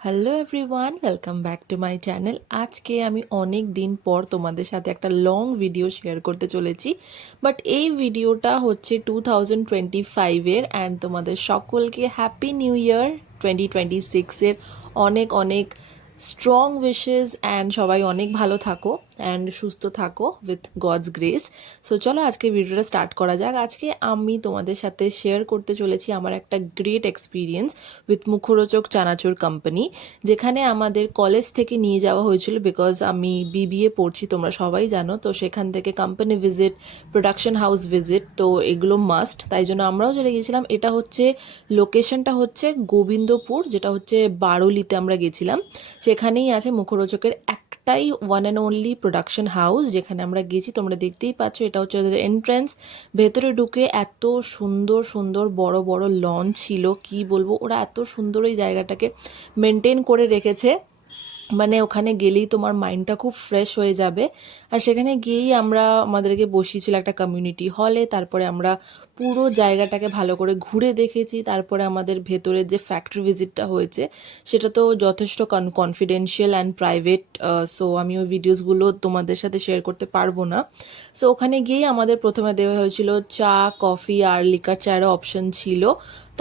Hello everyone, welcome back to my channel. আজকে আমি অনেক দিন পর তোমাদের সাথে একটা লং ভিডিও শেয়ার করতে চলেছি। বাট এই ভিডিওটা হচ্ছে 2025-এর অ্যান্ড তোমাদের সকলকে হ্যাপি নিউ ইয়ার 2026-এর অনেক অনেক স্ট্রং উইশেস অ্যান্ড সবাই অনেক ভালো থাকো অ্যান্ড সুস্থ থাকো উইথ গডস গ্রেস। সো চলো আজকে ভিডিওটা স্টার্ট করা যাক। আজকে আমি তোমাদের সাথে শেয়ার করতে চলেছি আমার একটা গ্রেট এক্সপিরিয়েন্স উইথ মুখরোচক চানাচুর কোম্পানি, যেখানে আমাদের কলেজ থেকে নিয়ে যাওয়া হয়েছিল বিকজ আমি বিবিএ পড়ছি, তোমরা সবাই জানো। তো সেখান থেকে company visit, production house visit, তো এগুলো মাস্ট, তাই জন্য আমরাও চলে গেছিলাম। এটা হচ্ছে লোকেশনটা হচ্ছে গোবিন্দপুর, যেটা হচ্ছে বারুলিতে আমরা গেছিলাম। সেখানেই আছে মুখরোচকের একটাই one and only production house, যেখানে আমরা গেছি। তোমরা দেখতেই পাচ্ছ, এটা হচ্ছে ওদের এন্ট্রান্স। ভেতরে ঢুকে এত সুন্দর সুন্দর বড় বড় লন ছিল, কি বলবো, ওরা এত সুন্দর ওই জায়গাটাকে মেনটেন করে রেখেছে। মানে ওখানে গেলেই তোমার মাইন্ডটা খুব ফ্রেশ হয়ে যাবে। আর সেখানে গিয়েই আমাদেরকে বসিয়েছিল একটা কমিউনিটি হলে। তারপরে আমরা পুরো জায়গাটাকে ভালো করে ঘুরে দেখেছি। তারপরে আমাদের ভেতরের যে ফ্যাক্টরি ভিজিটটা হয়েছে সেটা তো যথেষ্ট কনফিডেন্সিয়াল অ্যান্ড প্রাইভেট, সো আমি ওই ভিডিওসগুলো তোমাদের সাথে শেয়ার করতে পারবো না। সো ওখানে গিয়েই আমাদের প্রথমে দেওয়া হয়েছিল চা, কফি আর লিকার চায়েরও অপশন ছিল।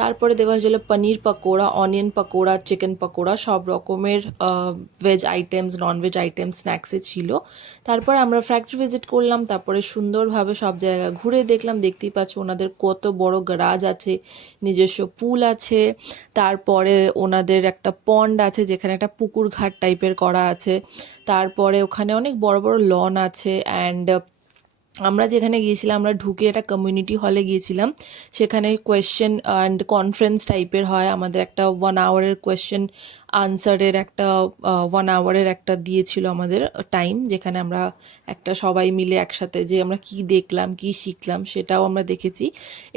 তারপরে দেওয়া হয়েছিল পনির পকোড়া, অনিয়ন পকোড়া, চিকেন পকোড়া, সব রকমের veg items, non veg items স্ন্যাক্সে ছিল। তারপরে আমরা ফ্যাক্টরি ভিজিট করলাম। তারপরে সুন্দরভাবে সব জায়গা ঘুরে দেখলাম। দেখতেই পাচ্ছ ওনাদের কত বড় গ্যারাজ আছে, নিজস্ব পুল আছে। তারপরে ওনাদের একটা পন্ড আছে, যেখানে একটা পুকুর ঘাট টাইপের করা আছে। তারপরে ওখানে অনেক বড় বড় লন আছে। অ্যান্ড আমরা যেখানে গিয়েছিলাম, আমরা ঢুকে একটা কমিউনিটি হলে গিয়েছিলাম। সেখানে কোয়েশ্চেন অ্যান্ড কনফারেন্স টাইপের হয়। আমাদের একটা 1 আওয়ারের কোয়েশ্চেন আনসারের একটা 1 আওয়ারের একটা দিয়েছিল আমাদের টাইম, যেখানে আমরা একটা সবাই মিলে একসাথে যে আমরা কি দেখলাম, কি শিখলাম, সেটাও আমরা দেখেছি।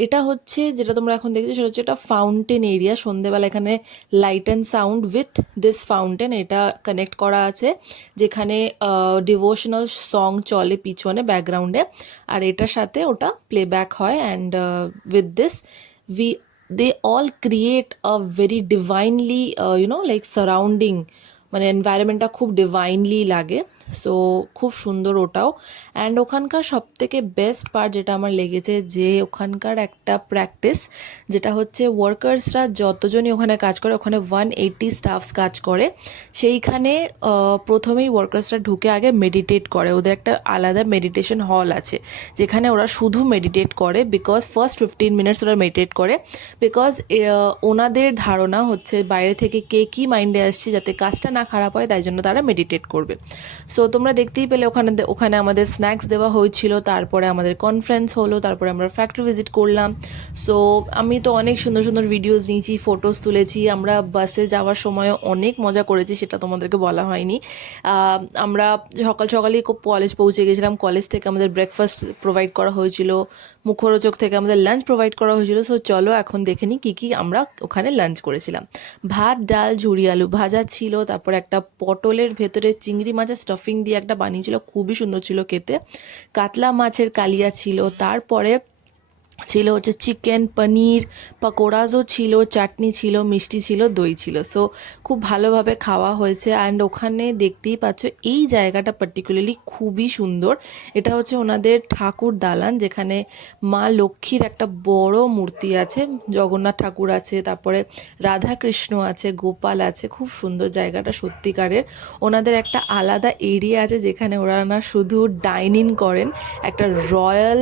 এটা হচ্ছে, যেটা তোমরা এখন দেখছো, সেটা হচ্ছে একটা ফাউন্টেন এরিয়া। সন্ধেবেলা এখানে light and sound with this fountain এটা কানেক্ট করা আছে, যেখানে ডিভোশনাল সং চলে পিছনে ব্যাকগ্রাউন্ডে, আর এটার সাথে ওটা প্লেব্যাক হয়। And with this we they all create a very divinely like surrounding, মানে এনভায়রনমেন্টটা খুব ডিভাইনলি লাগে। সো খুব সুন্দর ওটাও। অ্যান্ড ওখানকার সব থেকে বেস্ট পার্ট যেটা আমার লেগেছে, যে ওখানকার একটা প্র্যাকটিস, যেটা হচ্ছে ওয়ার্কার্সরা যতজনই ওখানে কাজ করে, ওখানে 180 স্টাফস কাজ করে। সেইখানে প্রথমেই ওয়ার্কার্সরা ঢুকে আগে মেডিটেট করে। ওদের একটা আলাদা মেডিটেশন হল আছে, যেখানে ওরা শুধু মেডিটেট করে। বিকজ ফার্স্ট 15 মিনিটস ওরা মেডিটেট করে, বিকজ ওনাদের ধারণা হচ্ছে বাইরে থেকে কে কী মাইন্ডে আসছে, যাতে কাজটা না খারাপ হয়, তাই জন্য তারা মেডিটেট করবে। সো তোমরা দেখতেই পেলে ওখানে আমাদের স্ন্যাক্স দেওয়া হয়েছিল। তারপরে আমাদের কনফারেন্স হলো। তারপরে আমরা ফ্যাক্টরি ভিজিট করলাম। সো আমি তো অনেক সুন্দর সুন্দর ভিডিওস নিয়েছি, ফটোস তুলেছি। আমরা বাসে যাওয়ার সময় অনেক মজা করেছি, সেটা তোমাদেরকে বলা হয়নি। আমরা সকালেই কলেজ পৌঁছে গেছিলাম। কলেজ থেকে আমাদের ব্রেকফাস্ট প্রোভাইড করা হয়েছিল, মুখরোচক থেকে আমাদের লাঞ্চ প্রোভাইড করা হয়েছিল। সো চলো এখন দেখে নিই কী কী আমরা ওখানে লাঞ্চ করেছিলাম। ভাত, ডাল, ঝুরি আলু ভাজা ছিল। তারপর একটা পটলের ভেতরে চিংড়ি মাছের স্টাফিং দিয়ে একটা বানিয়েছিল, খুবই সুন্দর ছিল খেতে। কাতলা মাছের কালিয়া ছিল। তারপরে ছিল হচ্ছে চিকেন, পনির, পকোড়াজও ছিল, চাটনি ছিল, মিষ্টি ছিল, দই ছিল। সো খুব ভালোভাবে খাওয়া হয়েছে। অ্যান্ড ওখানে দেখতেই পাচ্ছ এই জায়গাটা পার্টিকুলারলি খুবই সুন্দর। এটা হচ্ছে ওনাদের ঠাকুর দালান, যেখানে মা লক্ষ্মীর একটা বড় মূর্তি আছে, জগন্নাথ ঠাকুর আছে, তারপরে রাধা কৃষ্ণ আছে, গোপাল আছে। খুব সুন্দর জায়গাটা সত্যিকারের। ওনাদের একটা আলাদা এরিয়া আছে, যেখানে ওরা না শুধু ডাইন ইন করেন, একটা রয়্যাল